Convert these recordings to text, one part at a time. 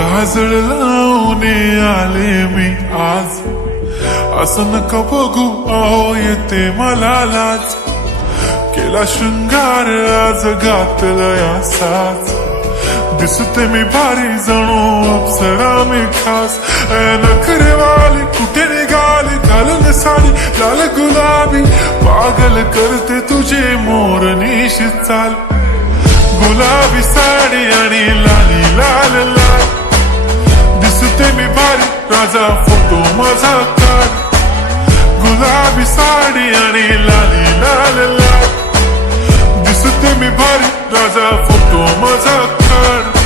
काजळ लावून आले मी आज, असं नका बघू अहो येते मला लाज, केला शृंगार आज घातलाय असाच, दिसते मी भारी जणू अप्सरा मी खास, नखरेवाली कुठे निघाली घालून साडी लाल गुलाबी, पागल करते तुझे मोरनीशी चाल, गुलाबी साडी आणि लाली लाल लाल, दिसते मी भारी राजा फोटो माझा काढ, गुलाबी साडी आणि लाली लाल लाल, दिसते मी भारी राजा फोटो माझा काढ.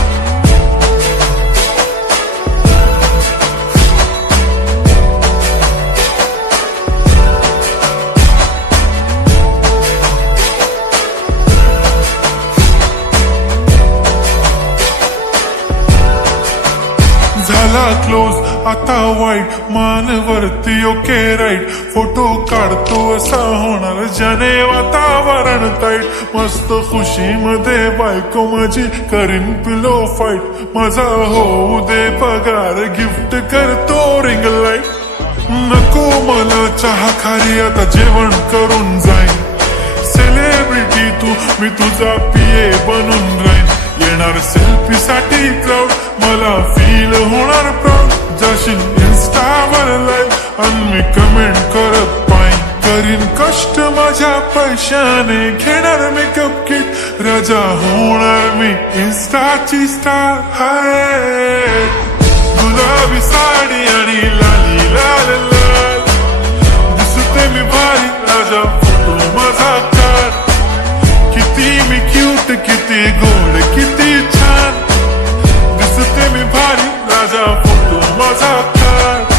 झाला क्लोज आता वाईट, मानवरती ओके राईट, फोटो काढतो असा होणार ज्याने वातावरण ताईट, मस्त खुशी मध्ये बायको माझी करीन पिलो फाईट, माझा होऊ दे पगार गिफ्ट करतो रिंग लाईट, नको मला चहा खारी आता जेवण करून जाईन, सेलिब्रिटी तू मी तुझा पिये बनून राहीन, येणार सेल्फी साठी क्राऊड मला फील होणार प्राऊड, जाशील इन्स्टावर लाईव्ह आणि मी कमेंट करत पाईन, करीन कष्ट माझ्या पैशाने घेणार मेकअप किट, राजा होणार मी इन्स्टाची स्टार. हाय गुलाबी साडी आणि लाली लाल लाल, दिसते मी भारी राजा फोटो माझा काढ, किती मी क्यूट किती गोड किती छान, दिसते मी भारी राजा फोटो माझा काढ.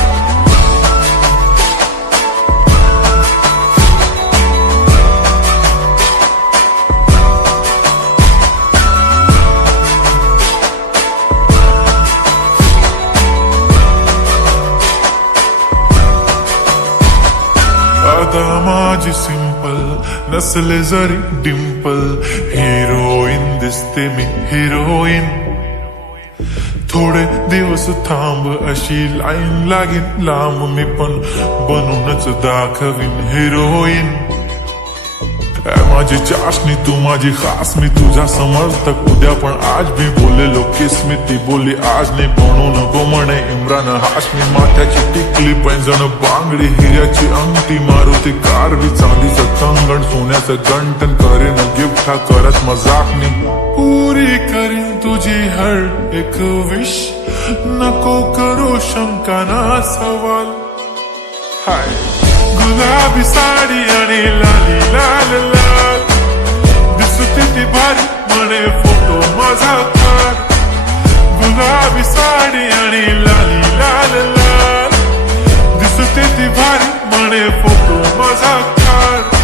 आता माझी सिंपल नसले जरी डिंपल, हिरोईन दिसते मी हिरोईन, थोडे दिवस थांब अशी लाईन लागेल लांब, मी पण बनूनच दाखवीन हिरोईन, माझी चाशनी तू माझी खास, मी तुझा समर्थक उद्या पण आज मी बोललेलो किस मी, ती बोलली आज नाही बनू नको म्हणे इम्रान हाशमी, माथ्याची टिकली पैंजण बांगडी हिऱ्याची अंगठी, मारुती कारवी चांदीचं कंगण सोन्याचं गंटन, करेन गिफ्ट हा करत मजाकनी, पुरी करीन तुझी हर एक विश, नको करू शंका ना सवाल. हाय गुलाबी साडी आणि लाली लाल लाल, दिसते ती भारी म्हणे फोटो माझा काढ, गुलाबी साडी आणि लाली लाल लाल, दिसते ती भारी म्हणे फोटो माझा काढ.